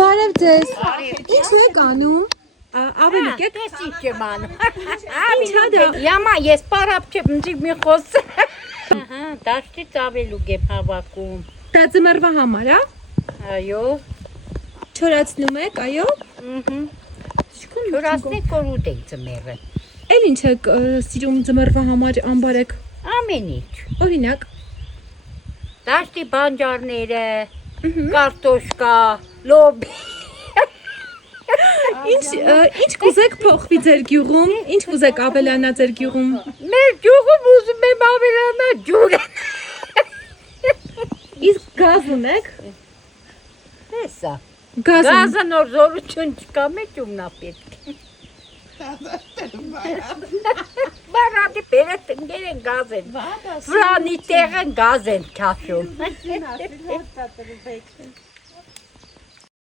Բարև ձեզ։ Ինչ եք անում։ Ավելուկ եք։ Տեսիք եմ անում։ Յամա ես պարապ չեմ մի խոս։ Ահա, դաշտից ավելուկ եմ հավաքում։ Դա ձմեռվա համար, Այո։ Չորացնում եք, այո։ Չորացնեք որ ուտեք ձմեռը։ Էլ ինչ եք սիրում ձմեռվա համար ամբարեք։ Ամեն ինչ։ Օրինակ։ Դաշտի բանջարները, կարտոշկա, լոբի։ Ինչ կուզեք փոխվի ձեր գյուղում, ինչ կուզեք ավելանա ձեր գյուղում։ Մեր գյուղում ուզում եմ ավելանա ջուրը։ Իսկ գազ ունեք։ Տեսա։ Գազը Գազը նոր զորություն չկա մեջումնա պետք։ Բարադի պերետ ընգեր են գազ են։ Վրանի տեղ են գազ են կաշում։